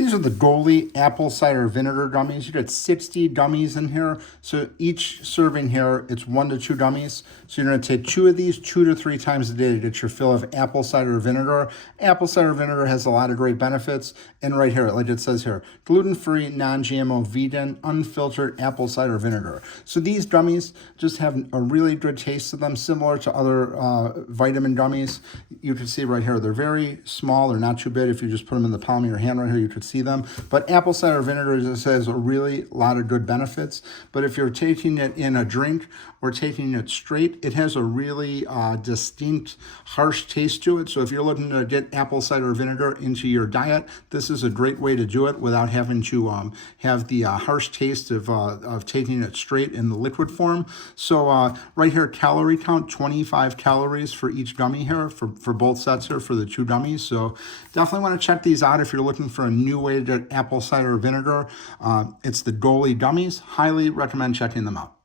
These are the Goli apple cider vinegar gummies. You got 60 gummies in here. So each serving here, it's 1 to 2 gummies. So you're going to take 2 of these 2 to 3 times a day to get your fill of apple cider vinegar. Apple cider vinegar has a lot of great benefits. And right here, like it says here, gluten-free, non-GMO, vegan, unfiltered apple cider vinegar. So these gummies just have a really good taste to them, similar to other vitamin gummies. You can see right here, they're very small. They're not too big. If you just put them in the palm of your hand right here, you could see them. But apple cider vinegar, as it says, a really lot of good benefits. But if you're taking it in a drink or taking it straight, it has a really distinct, harsh taste to it. So if you're looking to get apple cider vinegar into your diet, this is a great way to do it without having to have the harsh taste of taking it straight in the liquid form. So right here, calorie count, 25 calories for each gummy here, for both sets here, for the 2 gummies. So definitely want to check these out if you're looking for a new way to get apple cider vinegar. It's the Goli gummies. Highly recommend checking them out.